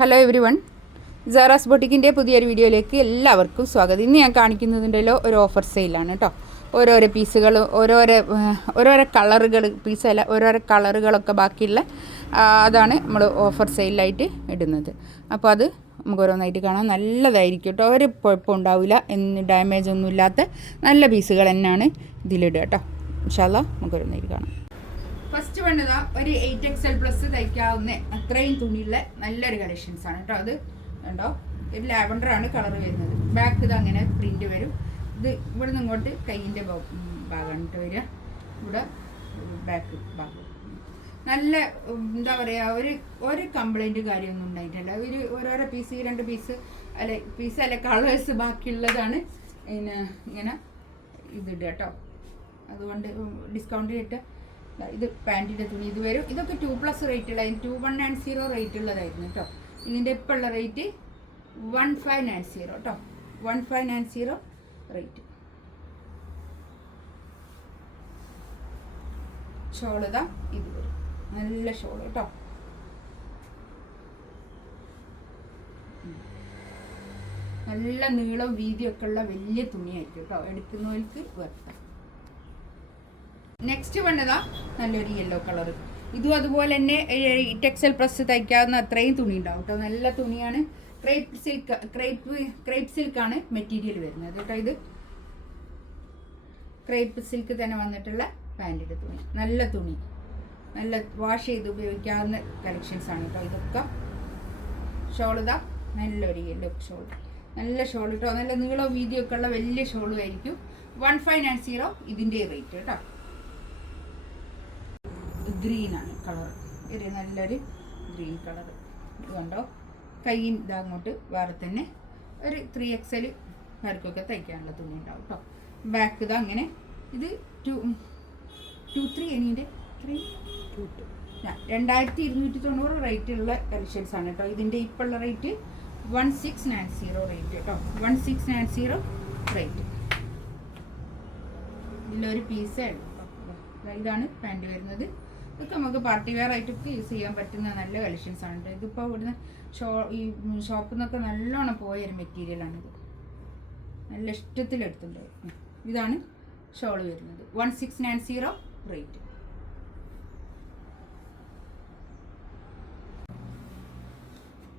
Hello every one, Sara's ബൊട്ടിക്കിൻ്റെ പുതിയൊരു വീഡിയോയിലേക്ക് എല്ലാവർക്കും സ്വാഗതം. ഇന്ന് ഞാൻ കാണിക്കുന്നതിൻ്റെല്ലോ ഒരു ഓഫർ സെയിലാണ് കേട്ടോ. ഓരോരോ പീസുകൾ, ഓരോരോ കളറുകൾ, പീസല്ല ഓരോരോ കളറുകളൊക്കെ ബാക്കിയുള്ള അതാണ് നമ്മൾ ഓഫർ സെയിലായിട്ട് ഇടുന്നത്. അപ്പോൾ അത് നമുക്ക് ഓരോന്നായിട്ട് കാണാം. നല്ലതായിരിക്കും കേട്ടോ, ഒരു കുഴപ്പമുണ്ടാവില്ല, ഡാമേജ് ഒന്നും ഇല്ലാത്ത നല്ല പീസുകൾ തന്നെയാണ് ഇതിലിടുക കേട്ടോ. ഇൻഷാ അല്ലാഹ് നമുക്ക് ഓരോന്നായിട്ട് കാണാം. ഫസ്റ്റ് വേണ്ടതാ ഒരു 8XL പ്ലസ് തയ്ക്കാവുന്ന അത്രയും തുണിയുള്ള നല്ലൊരു കളക്ഷൻസ് ആണ് കേട്ടോ. അത് കണ്ടോ, ഒരു ലാവൻഡറാണ് കളർ വരുന്നത്. ബാക്ക് ഇത് അങ്ങനെ പ്രിന്റ് വരും. ഇത് ഇവിടെ നിന്ന് ഇങ്ങോട്ട് കൈയിൻ്റെ ഭാഗമാണ് കേട്ടോ വരിക. ഇവിടെ ബാക്ക് ഭാഗം നല്ല എന്താ പറയുക, ഒരു കംപ്ലൈൻറ്റ് കാര്യമൊന്നും ഉണ്ടായിട്ടില്ല. ഓരോരോ പീസ്, 2 പീസ് അല്ലെ കളേഴ്സ് ബാക്കിയുള്ളതാണ് പിന്നെ ഇങ്ങനെ ഇതിടുക കേട്ടോ. അതുകൊണ്ട് ഡിസ്കൗണ്ട് ഇട്ട് ഇത് പാൻറ്റിൻ്റെ തുണി ഇത് വരും. ഇതൊക്കെ 2+ റേറ്റ് ഉള്ള 2190 റേറ്റ് ഉള്ളതായിരുന്നു കേട്ടോ. ഇതിൻ്റെ ഇപ്പോൾ ഉള്ള റേറ്റ് 1590 കേട്ടോ. 1590 റേറ്റ്. ഷോൾ ഇതാ ഇത് വരും, നല്ല ഷോൾ കേട്ടോ. നല്ല നീളം വീതിയൊക്കെ ഉള്ള വലിയ തുണിയായിരിക്കും കേട്ടോ. എടുക്കുന്നവർക്ക് വെക്കാം. നെക്സ്റ്റ് വേണ്ടതാ നല്ലൊരു യെല്ലോ കളർ. ഇതും അതുപോലെ തന്നെ 8XL പ്ലസ് തയ്ക്കാവുന്ന അത്രയും തുണി ഉണ്ടാവും കേട്ടോ. നല്ല തുണിയാണ്. ക്രേപ്പ് സിൽക്കാണ് മെറ്റീരിയൽ വരുന്നത് കേട്ടോ. ഇത് ക്രേപ്പ് സിൽക്ക് തന്നെ വന്നിട്ടുള്ള പാൻറ്റിൻ്റെ തുണി, നല്ല തുണി, നല്ല വാഷ് ചെയ്ത് ഉപയോഗിക്കാവുന്ന കളക്ഷൻസ് ആണ് കേട്ടോ. ഇതൊക്കെ ഷോൾ ഇതാ നല്ലൊരു യെല്ലോ ഷോൾ, നല്ല ഷോൾ കേട്ടോ. നല്ല നീളവും വീതിയൊക്കെ ഉള്ള വലിയ ഷോളും ആയിരിക്കും. 1590 ഇതിൻ്റെ റേറ്റ് കേട്ടോ. ഗ്രീനാണ് കളർ, ഒരു നല്ലൊരു ഗ്രീൻ കളർ. ഇത് കണ്ടോ, കൈയിൻ ഇതങ്ങോട്ട് വേറെ തന്നെ ഒരു 3XL പേർക്കൊക്കെ തയ്ക്കാനുള്ള തുണി ഉണ്ടാവും കേട്ടോ. ബാക്ക് ഇതാ അങ്ങനെ. ഇത് 23 എനിൻ്റെ 2290 റേറ്റുള്ള കളക്ഷൻസ് ആണ് കേട്ടോ. ഇതിൻ്റെ ഇപ്പോൾ ഉള്ള റേറ്റ് 1690 റേറ്റ് കേട്ടോ. 1690 റേറ്റ്. ഇതിലൊരു പീസേ ഉള്ളൂ. ഇതാണ് പാൻറ് വരുന്നത്. ഇതൊക്കെ നമുക്ക് പാർട്ടി വെയർ ആയിട്ടൊക്കെ യൂസ് ചെയ്യാൻ പറ്റുന്ന നല്ല കളക്ഷൻസ് ആണ്. ഇതിപ്പോൾ ഇവിടുന്ന് ഈ ഷോപ്പിൽ നിന്നൊക്കെ നല്ലോണം പോയൊരു മെറ്റീരിയലാണിത്. നല്ല ഇഷ്ടത്തിലെടുത്തിട്ടുണ്ട്. ഇതാണ് ഷോൾ വരുന്നത്. 1690 റേറ്റ്.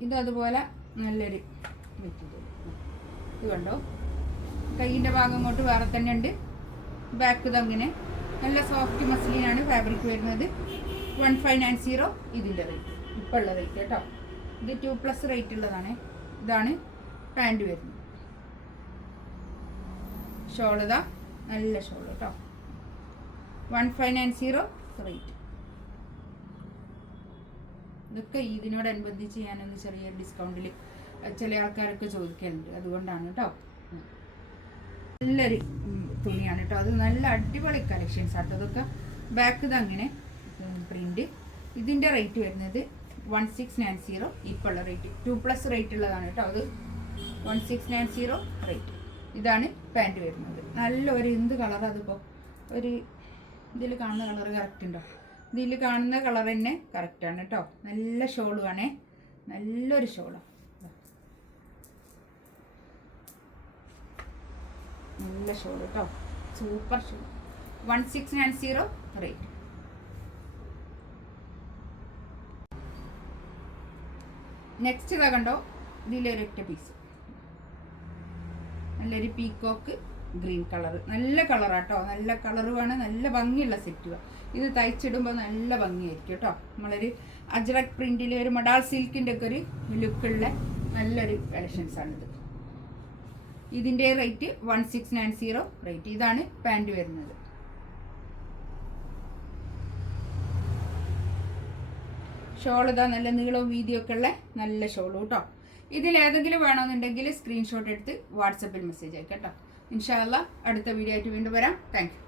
ഇത് അതുപോലെ നല്ലൊരു മെറ്റീരിയൽ. ഇത് കണ്ടോ, കൈയിൻ്റെ ഭാഗം കൊണ്ട് വേറെ തന്നെ ഉണ്ട്. ബാക്ക് ഇതങ്ങനെ നല്ല സോഫ്റ്റ് മസ്ലിനാണ് ഫാബ്രിക് വരുന്നത്. 1590 ഇതിൻ്റെ റേറ്റ്, ഇപ്പോൾ ഉള്ള റേറ്റ് കേട്ടോ. ഇത് 2+ റേറ്റ് ഉള്ളതാണ്. ഇതാണ് പാൻറ് വരുന്നത്. ഷോൾ ഇതാ നല്ല ഷോൾ കേട്ടോ. 1590 റേറ്റ്. ഇതൊക്കെ ഇതിനോടനുബന്ധിച്ച് ഞാനൊന്ന് ചെറിയ ഡിസ്കൗണ്ടിൽ ചില ആൾക്കാരൊക്കെ ചോദിക്കലുണ്ട്, അതുകൊണ്ടാണ് കേട്ടോ. നല്ലൊരു തുണിയാണ് കേട്ടോ. അത് നല്ല അടിപൊളി കളക്ഷൻസ് ആട്ടോ. അതൊക്കെ ബാക്ക് ഇത് അങ്ങനെ പ്രിന്റ്. ഇതിൻ്റെ റേറ്റ് വരുന്നത് 1690 ഇപ്പോൾ ഉള്ള റേറ്റ്. 2+ റേറ്റ് ഉള്ളതാണ് കേട്ടോ. അത് 1690 റേറ്റ്. ഇതാണ് പാൻറ് വരുന്നത്. നല്ലൊരു എന്ത് കളർ, അതിപ്പോൾ ഒരു ഇതിൽ കാണുന്ന കളർ കറക്റ്റ് ഉണ്ടോ? ഇതിൽ കാണുന്ന കളർ തന്നെ കറക്റ്റാണ് കേട്ടോ. നല്ല ഷോളുമാണേ, നല്ലൊരു ഷോളാണ്. നല്ല ഷോൾ കേട്ടോ, സൂപ്പർ ഷോൾ. 1690 റേറ്റ്. നെക്സ്റ്റ് ഇതാ കണ്ടോ, ഇതിലൊരൊറ്റ പീസ് നല്ലൊരു പീക്കോക്ക് ഗ്രീൻ കളർ. നല്ല കളറാട്ടോ, നല്ല കളറുമാണ്. നല്ല ഭംഗിയുള്ള സെറ്റുമാണ്. ഇത് തയ്ച്ചിടുമ്പോൾ നല്ല ഭംഗിയായിരിക്കും കേട്ടോ. നമ്മളൊരു അജ്രക് പ്രിന്റിൽ ഒരു മൊഡാൾ സിൽക്കിൻ്റെ ഒക്കെ ഒരു ലുക്കുള്ള നല്ലൊരു കളക്ഷൻസാണിത്. ഇതിൻ്റെ റേറ്റ് 1690 റേറ്റ്. ഇതാണ് പാൻറ് വരുന്നത്. ഷോൾ ഇതാ നല്ല നീളവും വീതിയൊക്കെ ഉള്ള നല്ല ഷോളും കേട്ടോ. ഇതിലേതെങ്കിലും വേണമെന്നുണ്ടെങ്കിൽ സ്ക്രീൻഷോട്ട് എടുത്ത് വാട്സപ്പിൽ മെസ്സേജ് അയക്കാം കേട്ടോ. ഇൻഷാ അല്ലാഹ് അടുത്ത വീഡിയോ ആയിട്ട് വീണ്ടും വരാം. Thank you.